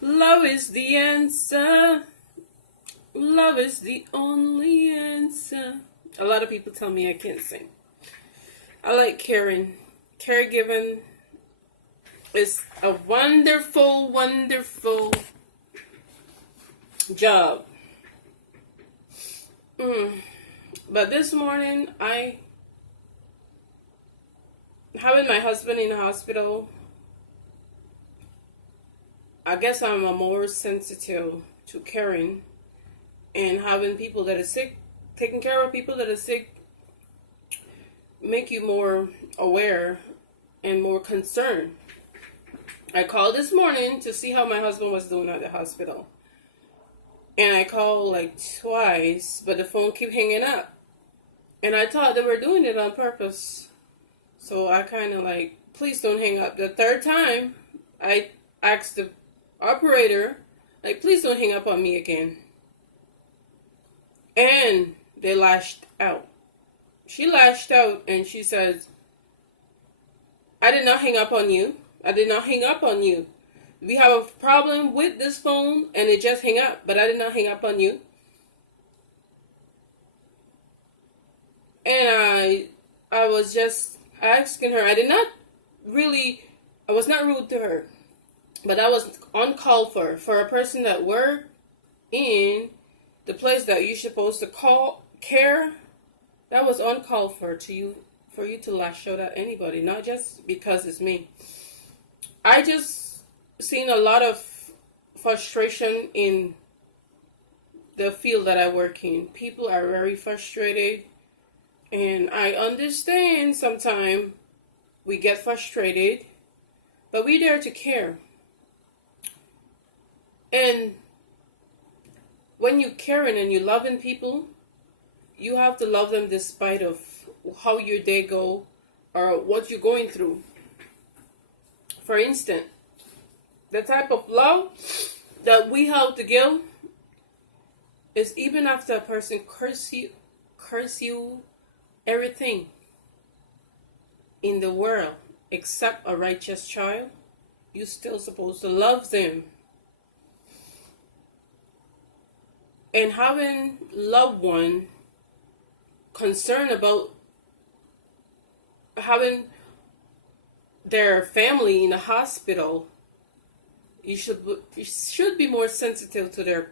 Love is the answer. Love is the only answer. A lot of people tell me I can't sing. I like caring. Caregiving is a wonderful, wonderful job. But this morning, having my husband in the hospital, I guess I'm a more sensitive to caring and having people that are sick, taking care of people that are sick, make you more aware and more concerned. I called this morning to see how my husband was doing at the hospital. And I called like twice, but the phone kept hanging up. And I thought they were doing it on purpose. So I kind of like, please don't hang up. The third time, I asked the operator, like, please don't hang up on me again. And they lashed out. She lashed out and she says, I did not hang up on you. I did not hang up on you. We have a problem with this phone and it just hung up, but I did not hang up on you. And I was just asking her, I was not rude to her, but I was on call for a person that worked in the place that you're supposed to care. That was on call for you to lash out at anybody, not just because it's me. I just seen a lot of frustration in the field that I work in. People are very frustrated, and I understand sometimes we get frustrated, but we're there to care. And when you're caring and you're loving people, you have to love them despite of how your day go or what you're going through. For instance, the type of love that we have to give is even after a person curse you everything in the world except a righteous child, you're still supposed to love them. And having loved one concerned about having their family in the hospital, you should be more sensitive to their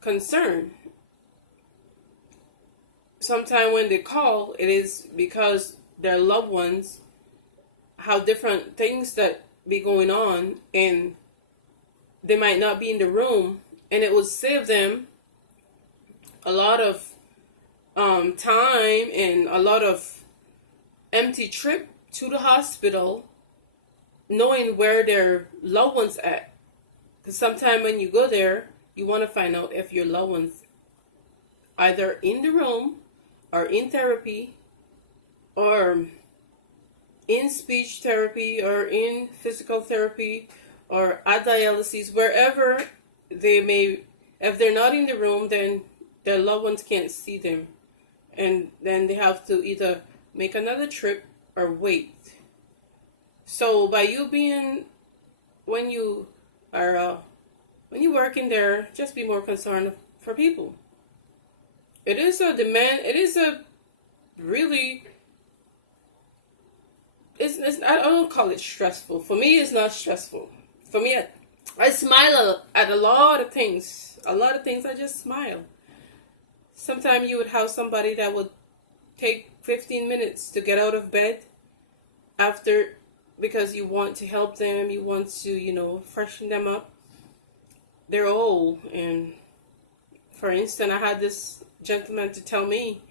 concern. Sometimes when they call, it is because their loved ones have different things that be going on, and they might not be in the room, and it will save them a lot of time and a lot of empty trip to the hospital, knowing where their loved ones at. Because sometimes when you go there, you want to find out if your loved ones either in the room or in therapy or in speech therapy or in physical therapy or at dialysis, wherever they may. If they're not in the room, then their loved ones can't see them, and then they have to either make another trip or wait. So by you being, when you work in there, just be more concerned for people. It is a demand. It is a really. It's I don't call it stressful. For me, it's not stressful. For me, I smile at a lot of things. A lot of things I just smile. Sometimes you would have somebody that would take 15 minutes to get out of bed after, because you want to help them, you want to, freshen them up. They're old, and for instance, I had this gentleman to tell me,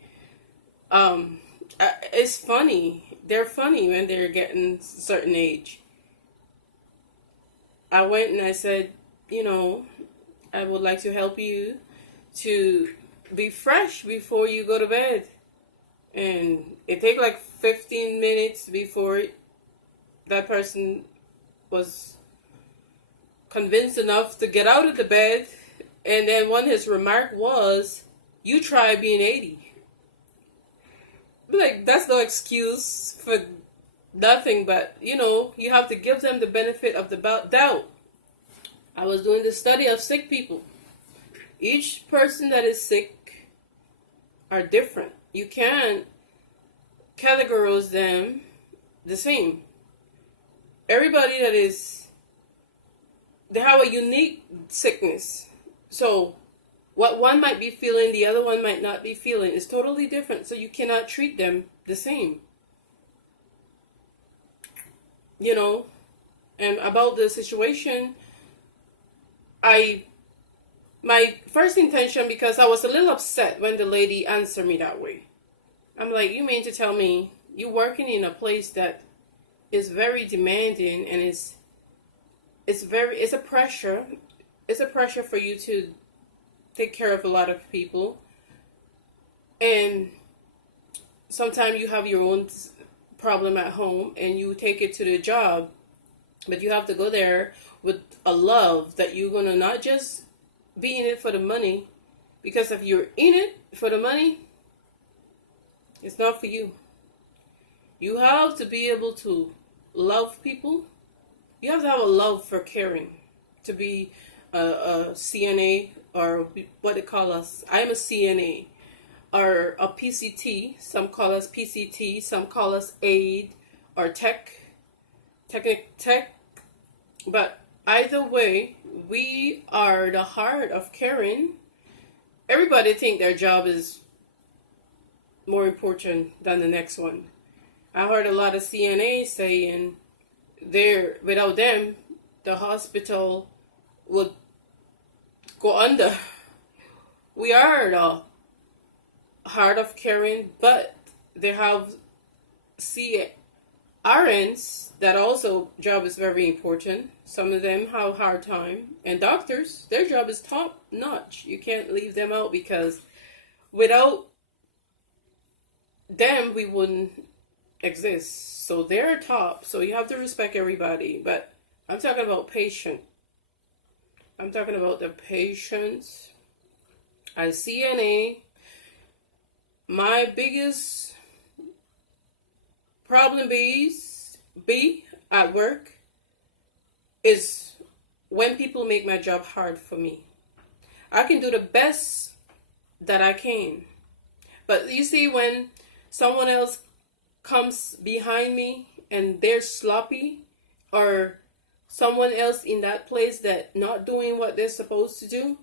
it's funny. They're funny when they're getting a certain age. I went and I said, I would like to help you to be fresh before you go to bed. And it take like 15 minutes before that person was convinced enough to get out of the bed. And then one of his remark was, you try being 80. Like, that's no excuse for nothing but, you have to give them the benefit of the doubt. I was doing the study of sick people. Each person that is sick are different. You can't categorize them the same. Everybody they have a unique sickness. So what one might be feeling, the other one might not be feeling. It's totally different. So you cannot treat them the same. And about the situation, my first intention, because I was a little upset when the lady answered me that way. I'm like, you mean to tell me you're working in a place that is very demanding, and it's a pressure. It's a pressure for you to take care of a lot of people. And sometimes you have your own problem at home and you take it to the job, but you have to go there with a love that you're going to not just be in it for the money, because if you're in it for the money, it's not for you. You have to be able to love people. You have to have a love for caring. To be a CNA, or what they call us. I'm a CNA, or a PCT. Some call us PCT. Some call us aide or tech. But either way, we are the heart of caring. Everybody think their job is more important than the next one. I heard a lot of CNAs saying without them, the hospital would go under. We are the heart of caring, but they have RNs that also job is very important. Some of them have a hard time. And doctors, their job is top notch. You can't leave them out, because without them, we wouldn't exist. So they're top. So you have to respect everybody. But I'm talking about patient. I'm talking about the patients. As CNA, my biggest problem be at work is when people make my job hard for me. I can do the best that I can. But you see, when someone else comes behind me and they're sloppy, or someone else in that place that not doing what they're supposed to do,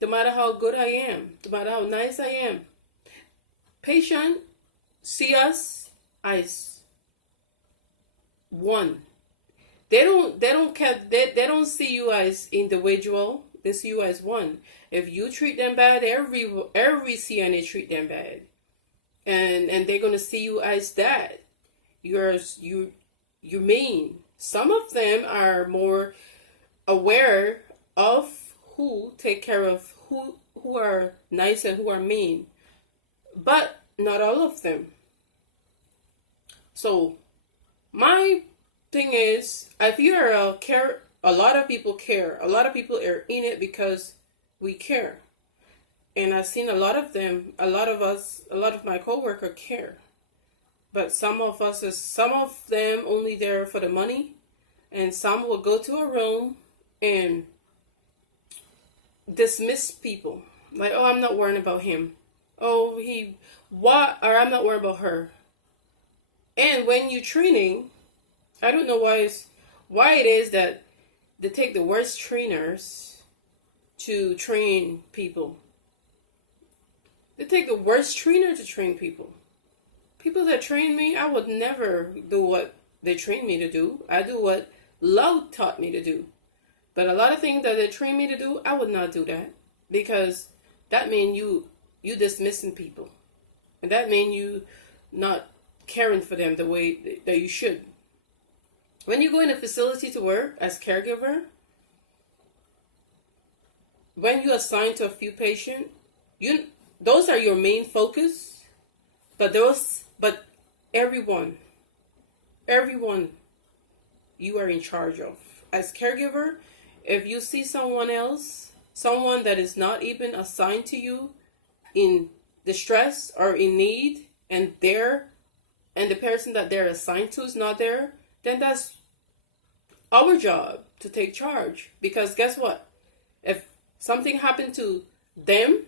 no matter how good I am, no matter how nice I am, patient see us as one. They don't see you as individual. They see you as one. If you treat them bad, every CNA treat them bad, and they're gonna see you as that. You're mean. Some of them are more aware of who take care of who are nice and who are mean, but not all of them. So my thing is, if you are a lot of people care. A lot of people are in it because we care. And I've seen a lot of them, a lot of my coworkers care. But some of them only there for the money, and some will go to a room and dismiss people. Like, oh, I'm not worrying about him. Oh, or I'm not worried about her. And when you're training, I don't know why it is that they take the worst trainers to train people. They take the worst trainer to train people. People that train me, I would never do what they train me to do. I do what love taught me to do. But a lot of things that they train me to do, I would not do that. Because that means you dismissing people. And that means you not caring for them the way that you should. When you go in a facility to work as caregiver, when you assign to a few patients, those are your main focus. But everyone you are in charge of. As caregiver, if you see someone that is not even assigned to you, in distress or in need, and and the person that they're assigned to is not there, then that's our job to take charge. Because guess what? If something happened to them,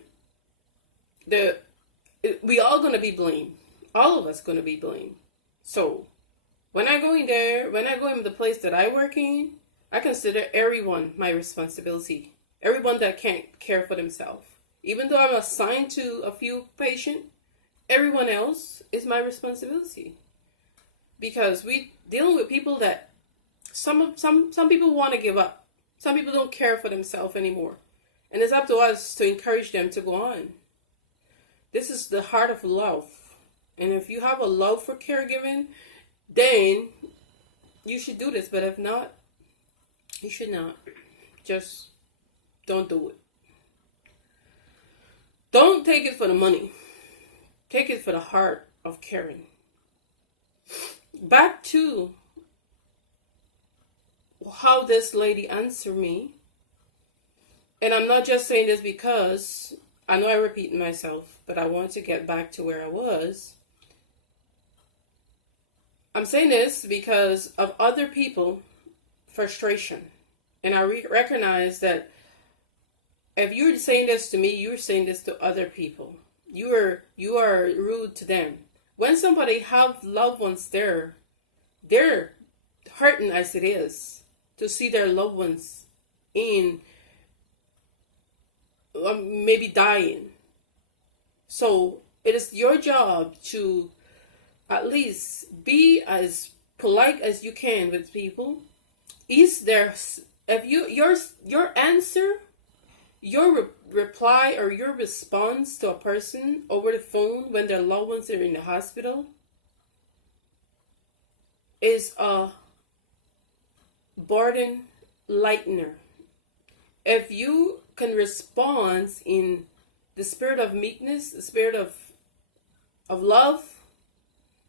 we all gonna be blamed. All of us gonna be blamed. So when I go in there, when I go in the place that I work in, I consider everyone my responsibility. Everyone that can't care for themselves. Even though I'm assigned to a few patients, everyone else is my responsibility. Because we dealing with people that some people want to give up. Some people don't care for themselves anymore. And it's up to us to encourage them to go on. This is the heart of love. And if you have a love for caregiving, then you should do this. But if not, you should not. Just don't do it. Don't take it for the money. Take it for the heart of caring. Back to how this lady answered me. And I'm not just saying this because I know I repeat myself, but I want to get back to where I was. I'm saying this because of other people frustration. And I recognize that if you're saying this to me, you're saying this to other people. You are rude to them. When somebody have loved ones there, they're hurting as it is to see their loved ones in maybe dying. So it is your job to at least be as polite as you can with people. Is there, if your answer, your reply or your response to a person over the phone when their loved ones are in the hospital is a burden lightener. If you can respond in the spirit of meekness, the spirit of love,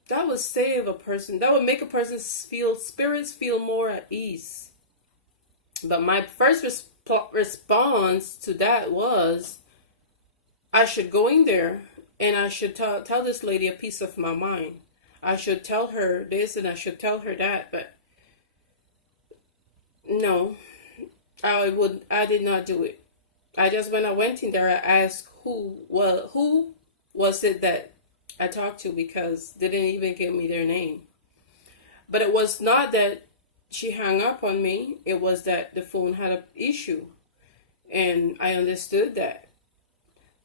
that will save a person. That will make a person's spirits feel more at ease. But my first response to that was, I should go in there and I should tell this lady a piece of my mind. I should tell her this and I should tell her that. But no, I did not do it. When I went in there, I asked who was it that I talked to, because they didn't even give me their name. But it was not that she hung up on me. It was that the phone had an issue. And I understood that.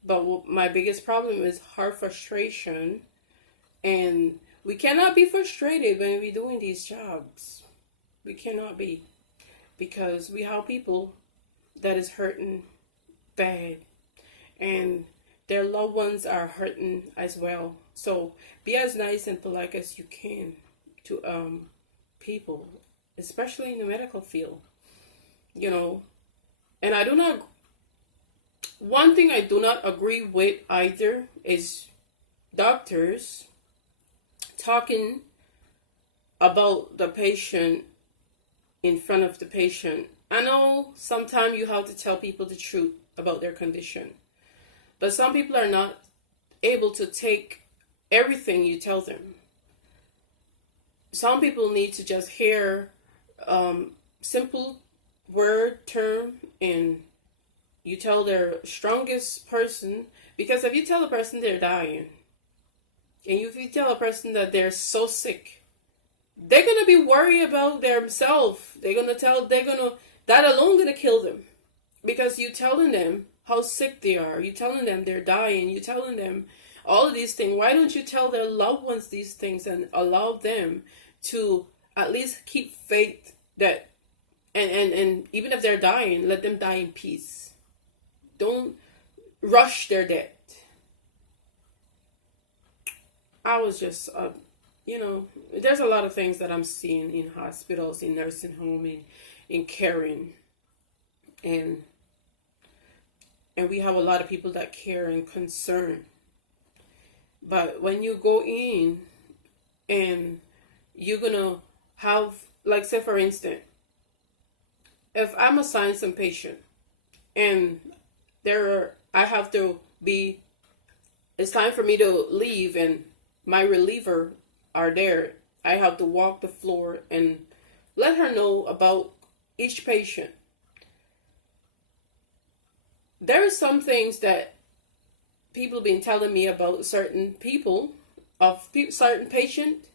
But my biggest problem is her frustration. And we cannot be frustrated when we're doing these jobs. We cannot be. Because we have people that is hurting bad. And their loved ones are hurting as well. So be as nice and polite as you can to people, especially in the medical field. You know, and one thing I do not agree with either is doctors talking about the patient in front of the patient. I know sometimes you have to tell people the truth about their condition. But some people are not able to take everything you tell them. Some people need to just hear simple word, term, and you tell their strongest person. Because if you tell a person they're dying, and if you tell a person that they're so sick, they're going to be worried about themselves. That alone going to kill them. Because you telling them how sick they are. You're telling them they're dying. You're telling them all of these things. Why don't you tell their loved ones these things and allow them to at least keep faith that, and even if they're dying, let them die in peace. Don't rush their death. I was just, there's a lot of things that I'm seeing in hospitals, in nursing home, in caring. And we have a lot of people that care and concern. But when you go in and you're going to have, like say for instance, if I'm assigned some patient and it's time for me to leave and my reliever are there. I have to walk the floor and let her know about each patient. There are some things that people have been telling me about certain people, certain patient,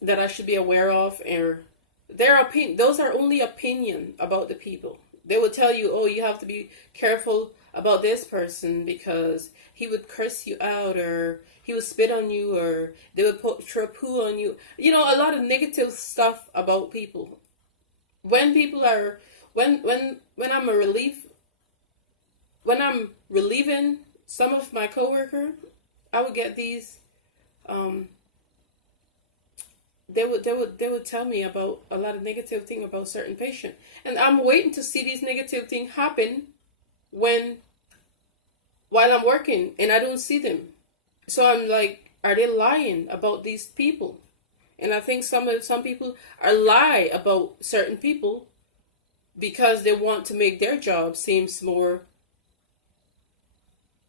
that I should be aware of, or those are only opinion about the people. They will tell you, oh, you have to be careful about this person because he would curse you out, or he would spit on you, or they would throw poo on you. You know, a lot of negative stuff about people. When people are, when I'm when I'm relieving some of my coworker, I would get these. They would tell me about a lot of negative thing about certain patient, and I'm waiting to see these negative things happen while I'm working, and I don't see them. So I'm like, are they lying about these people? And I think some people are lie about certain people because they want to make their job seems more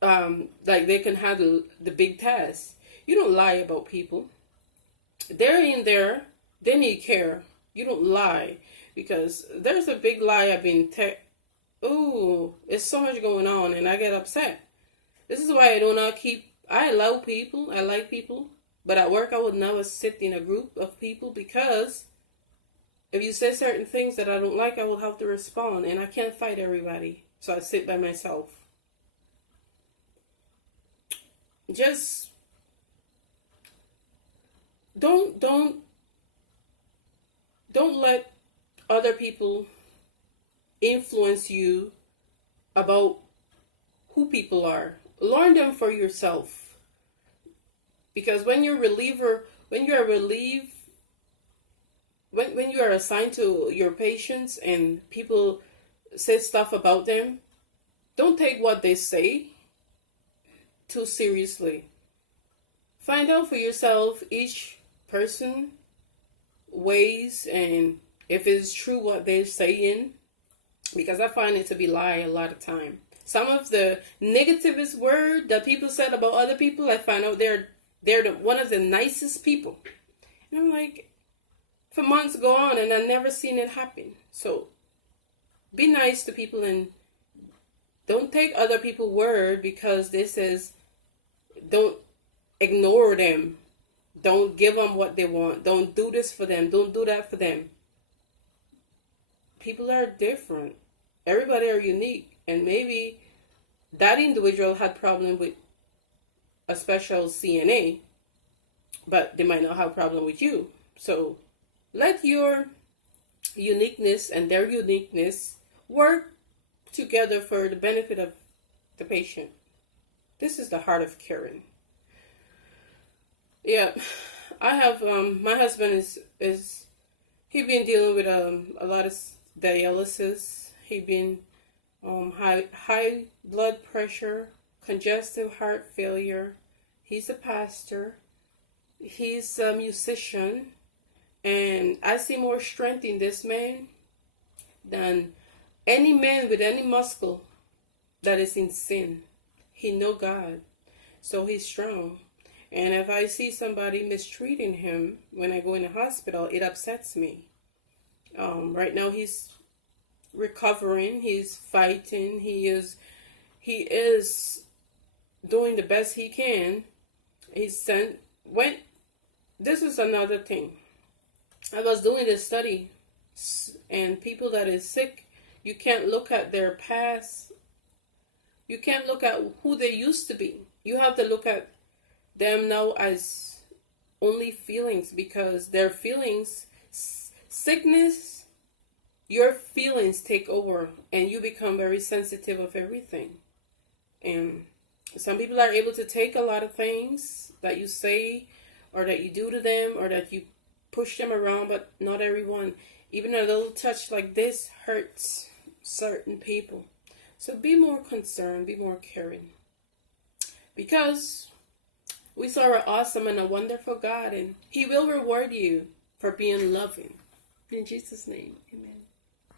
like they can handle the big tasks. You don't lie about people. They're in there. They need care. You don't lie, because there's a big lie I've been ooh, there's so much going on, and I get upset. This is why I do not keep. I love people. I like people, but at work I would never sit in a group of people, because if you say certain things that I don't like, I will have to respond, and I can't fight everybody. So I sit by myself. Just don't let other people influence you about who people are. Learn them for yourself. Because when you are assigned to your patients and people say stuff about them, don't take what they say too seriously. Find out for yourself each person ways, and if it's true what they're saying, because I find it to be lie a lot of time. Some of the negativest word that people said about other people, I find out they're one of the nicest people. And I'm like, for months go on and I've never seen it happen. So be nice to people, and don't take other people's word because this says, don't ignore them. Don't give them what they want. Don't do this for them. Don't do that for them. People are different. Everybody are unique. And maybe that individual had problem with a special CNA, but they might not have problem with you. So let your uniqueness and their uniqueness work together for the benefit of the patient. This is the heart of caring. Yeah, I have my husband is he been dealing with a lot of dialysis. He been high blood pressure, congestive heart failure. He's a pastor. He's a musician, and I see more strength in this man than any man with any muscle that is in sin. He know God, so he's strong. And if I see somebody mistreating him when I go in the hospital, it upsets me. Right now he's recovering. He's fighting. He is doing the best he can. This is another thing. I was doing this study, and people that is sick, you can't look at their past. You can't look at who they used to be. You have to look at them now as only feelings, because their feelings, sickness, your feelings take over, and you become very sensitive of everything. And some people are able to take a lot of things that you say or that you do to them or that you push them around, but not everyone. Even a little touch like this hurts certain people. So be more concerned, be more caring. Because we serve an awesome and a wonderful God, and He will reward you for being loving. In Jesus' name, amen.